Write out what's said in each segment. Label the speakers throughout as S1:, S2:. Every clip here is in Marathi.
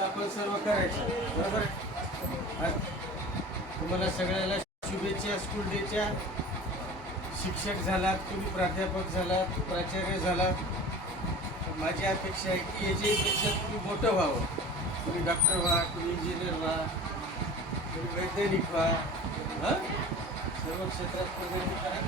S1: आपण सर्व करायचं बरोबर तुम्हाला सगळ्याला शुभेच्छा. स्कूल डेच्या शिक्षक झालात तुम्ही प्राध्यापक झालात प्राचार्य झालात. माझी अपेक्षा आहे की याच्यापेक्षा तुम्ही मोठं व्हावं. तुम्ही डॉक्टर व्हा तुम्ही इंजिनियर व्हा तुम्ही वैज्ञानिक व्हा हां? सर्व क्षेत्रात प्रगती करा.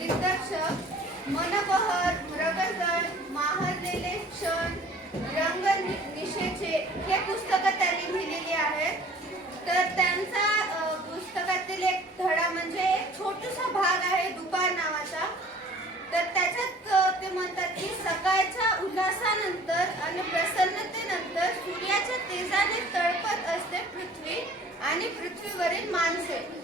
S2: दिग्दर्शक मनबहर रगडगड माहरलेले क्षण रंग नि- निशेचे हे पुस्तकं त्यांनी लिहिलेली आहेत. तर त्यांचा पुस्तकातील एक धडा म्हणजे एक छोटूसा भाग आहे दुपार नावाचा. तर त्याच्यात ते म्हणतात की सकाळच्या उल्हासानंतर आणि प्रसन्नतेनंतर सूर्याच्या तेजाने तळपत असते पृथ्वी आणि पृथ्वीवरील माणसे.